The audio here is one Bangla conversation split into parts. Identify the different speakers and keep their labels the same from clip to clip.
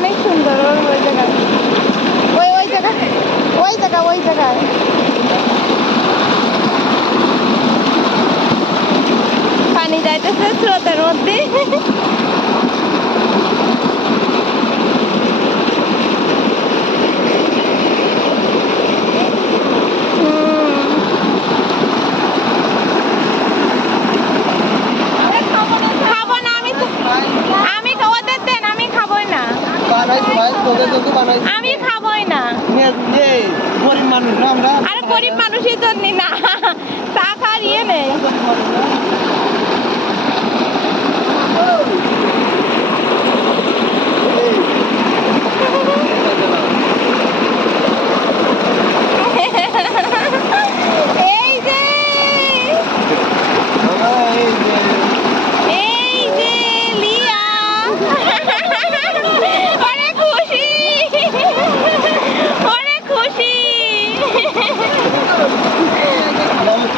Speaker 1: অনেক সুন্দর, ওই জায়গা। ওই ওই জায়গা ওই জায়গা ওই জায়গা। পানি যাইতেছে স্রোতের মধ্যে। আমি খাবই না। আরে গরিব মানুষই তো না চা খাওয়ার ইয়ে নেই।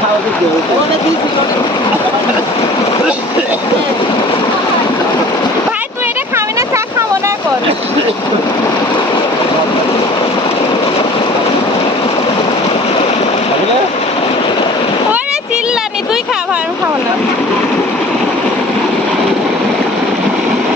Speaker 2: how we go.